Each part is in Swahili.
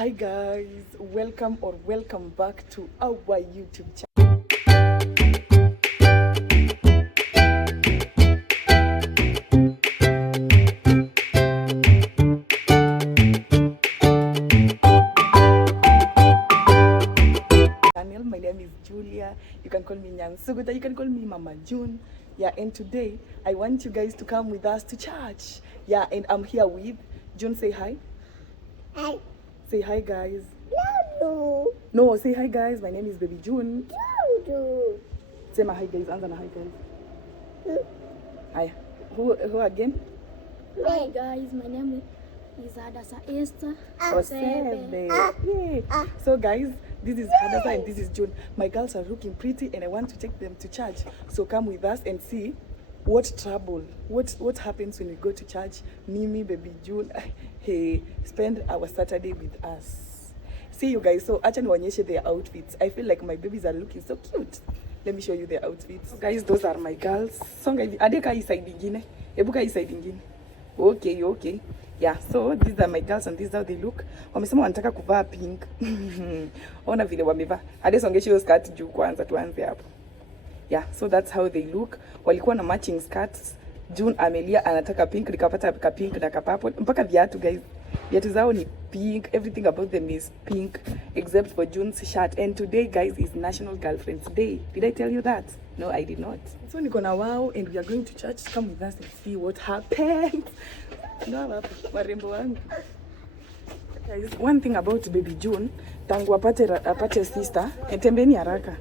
Hi guys, welcome back to our YouTube channel. My name is Julia. You can call me Nyansuguta. You can call me Mama June. Yeah, and today I want you guys to come with us to church. Yeah, and I'm here with June. Say hi. Hi. Say hi, guys. No. No, say hi, guys. My name is Baby June. No. Say my hi, guys. Answer my hi, guys. Hi. Who again? Hi guys, my name is Hadasa Esther. Osebe. Yay. So guys, this is Hadasa and this is June. My girls are looking pretty and I want to take them to church. So come with us and see what trouble, what happens when we go to church. Mimi, Baby June, hey, spend our Saturday with us. See you guys. So acha niwaonyeshe their outfits. I feel like my babies are looking so cute. Let me show you their outfits. Guys, those are my girls. Songa hivi. Adeka hii side ingine. Ebuka hii side ingine. Okay. Yeah, so these are my girls and this is how they look. Wamesema wanataka kuvaa pink. Ona vile wamevaa. Hadi songeshe hiyo skirt juu kwanza tuanze hapo. Yeah, so that's how they look. Walikuwa na matching skirts. June Amelia anataka pink, nikapata ka pink na ka purple. Mpaka viatu guys. Viatu zao ni pink. Everything about them is pink except for June's shirt. And today guys is National Girlfriend's Day. Did I tell you that? No, I did not. So niko na wao and we are going to church. Come with us and see what happens. No, warembo wangu. Guys, one thing about Baby June, tangu apate sister, tembeni haraka.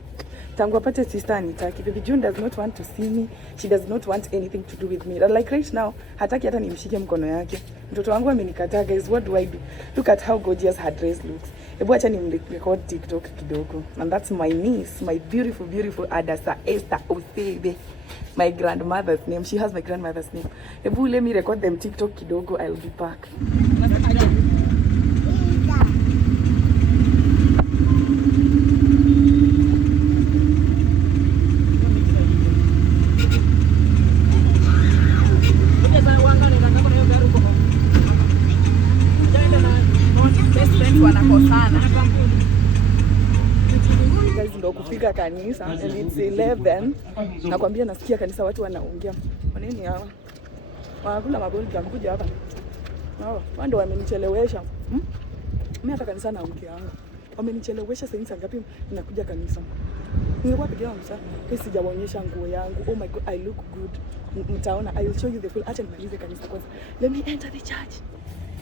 Tangu apate sister anitaki. Baby June does not want to see me. She does not want anything to do with me. Like right now, hataki hata nimshike mkono yake. Mtoto wangu amenikataa guys. What do I do? Look at how gorgeous her dress looks. Ebu acha nimrecord TikTok kidogo. And that's my niece, my beautiful Hadasa Esther Osebe. My grandmother's name. She has my grandmother's name. Ebu let me record them TikTok kidogo. I'll be back. Guys, ndo kufika kanisa and it's 11. Nakwambia nasikia kanisa watu wanaongea. Kwa nini hawa? Wanakula maboli kuja hapa. Wao ndo wamenichelewesha. Mimi hata kanisa naongea yangu. Wamenichelewesha saa ngapi ninakuja kanisa. Nilikuwa peke yangu sasa. Kasi sijawaonyesha nguo yangu. Oh my god, I look good. Mtaona, I will show you the full. Acha nimalize kanisa kwanza. Let me enter the church.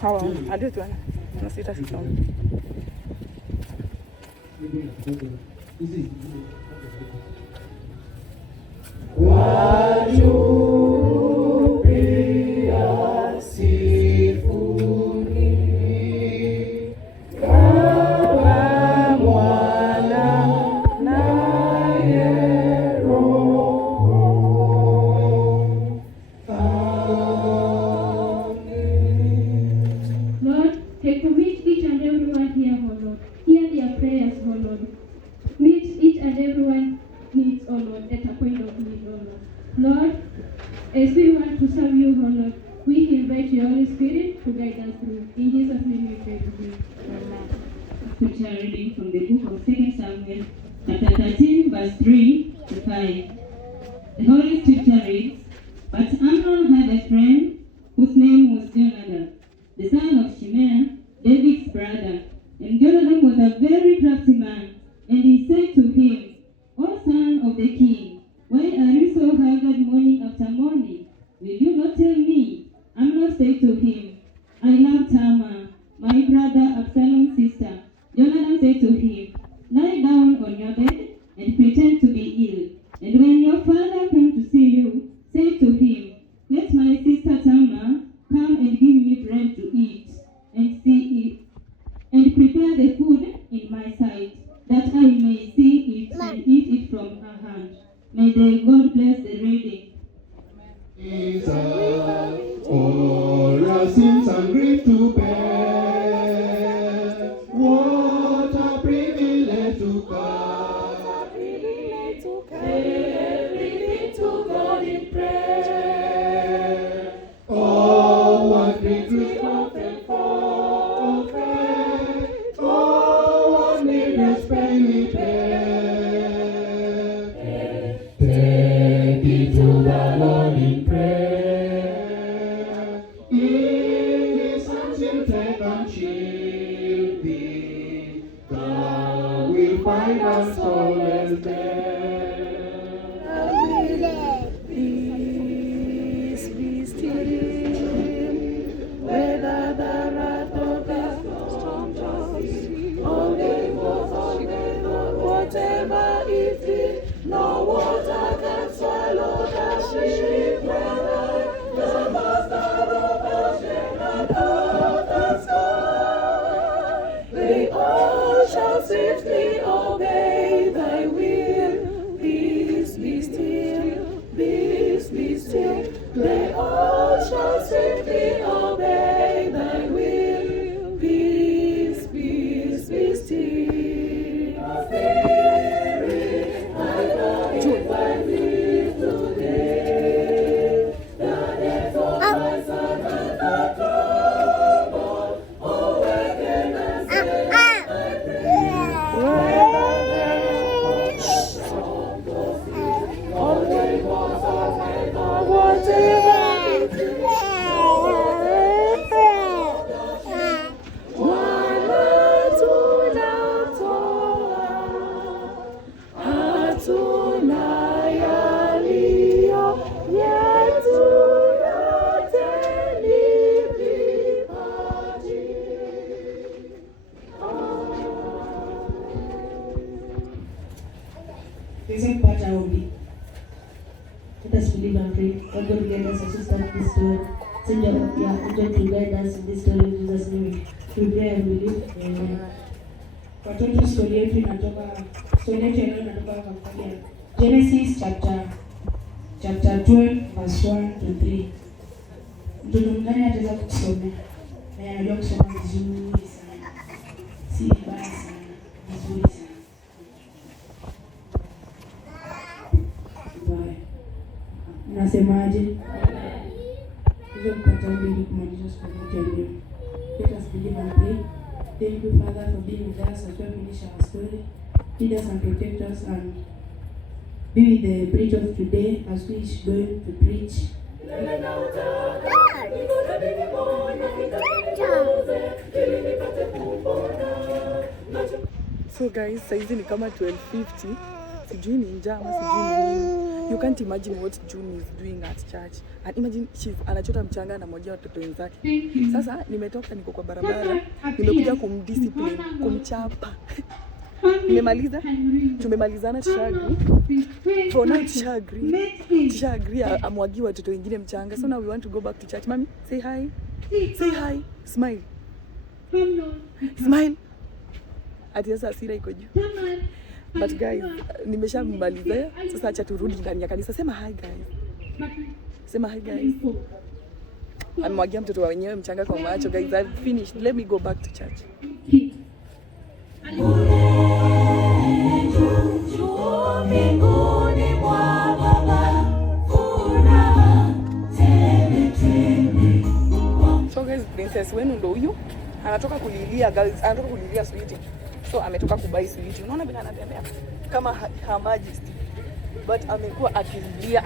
Hawa, hadi tuana. Nasita sita. Lord, as we want to serve you, O Lord, we invite your Holy Spirit to guide us through. In Jesus' name we pray to you. Amen. Scripture reading from the book of 2 Samuel, chapter 13, verse 3 to 5. The Holy Scripture reads, But Amnon had a friend whose name was Jonadab, the son of Shimea, David's brother. And Jonadab was a very crafty man, and he said to him, O son of the king, why are you so haggard morning after morning? Will you not tell me? Amnon said to him, I love Tamar, my brother Absalom's sister. Jonathan said to him, Lie down on your bed and pretend to be ill. And when your father came to see you, say to him, Let my sister Tamar come and give me bread to eat, and see it, and prepare the food in my sight, that I may see it and eat it from her hand. May the God bless the reading. Jesus, all our sins and grief to bear. What a privilege to come. Everything to God in prayer. Oh, what victory of and for faith. find us solace there. Peace be still, whether the wrath of the storm toss, all day whatever it be, no water can swallow the ship. The master of ocean and of the sky, they all shall swiftly obey thy will. Peace be still, peace be still, they all shall swiftly obey thy will. Peace, peace be still. Isn't part only. Let us believe and pray. God will guide us as we start this story. Send your angel to guide us in this story in Jesus' name. We pray and believe. Amen. Watoto, story yetu inatoka kwa Genesis chapter 12 verse 1 to 3. Mtoto mgani ataweza kusomea? Na anajua kusoma vizuri sana. Si vibaya sana. Vizuri sana. Nasemaje? Hizo mpata mbili kumaliza siku ya leo. Let us believe and pray. Thank you, Father, for being with us as we finish our story. Lead us and protect us and be with the preach of today as we is going to preach. So guys, saizi ni kama 12:50. Sijui ni njaa ama sijui ni nini. You can't imagine what June is doing at church. And imagine anachota mchanga na moja watoto wenzake. Sasa nimetoka niko kwa barabara, nimekuja kumdiscipline, kumchapa. Nimemaliza, tumemalizana tushagri. For now tushagri amwagi watoto wengine mchanga. So now we want to go back to church. Mommy, say hi. Say hi. Smile. Smile. Ati sasa hasira iko juu. But guys, nimeshamaliza. Sasa acha turudi ndani ya kanisa. Sema hi guys. Sema hi guys. Amemwagia mtoto wa wenyewe mchanga kwa macho. Guys, I've finished. Let me go back to church. So guys, princess wenu ndo huyu. Anatoka kulilia guys, anatoka kulilia sweetie. So ametoka kubai sweetie. Unaona bila anatembea kama Her Majesty. But amekuwa akilia.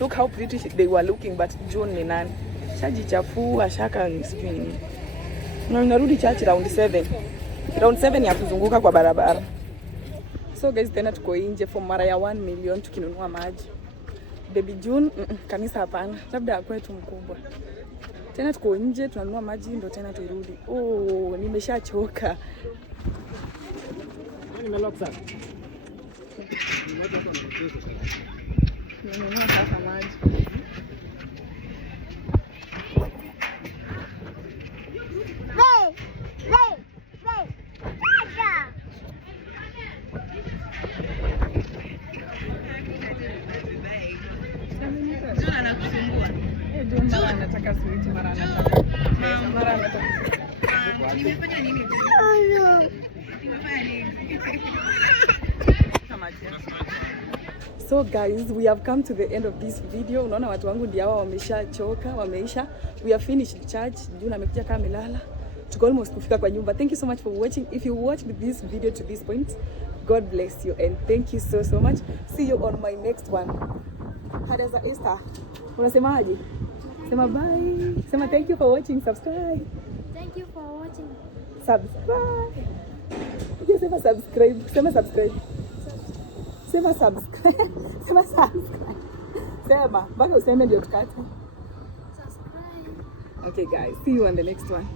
Look how pretty they were looking, but June ni nani? Shajichafua shaka sijui nini. Na narudi church round 7. Round 7 ya kuzunguka kwa barabara. So guys, tena tuko nje for mara ya 1 million tukinunua maji. Baby June, kanisa hapana. Labda kwetu mkubwa. Tena tuko nje tunanunua maji ndo tena turudi. Oh, nimeshachoka. Nimelock sana. Nimenunua sasa maji. Juna anakusumbua. Juna anataka sweet mara anataka. Mara anataka. Nimefanya nini? So guys, we have come to the end of this video. Unaona watu wangu ndio hawa wameshachoka, wameisha. We have finished church. Juna amekuja kama amelala. Tuko almost kufika kwa nyumba. Thank you so much for watching. If you watched this video to this point, God bless you and thank you so much. See you on my next one. Hadaza Esther. Unasemaje? Sema bye. Sema thank you for watching. Subscribe. Thank you for watching. Subscribe. Okay, sema subscribe. Sema subscribe. Sema subscribe. Sema subscribe. Sema mpaka useme ndio tukate. Subscribe. Okay guys, see you on the next one.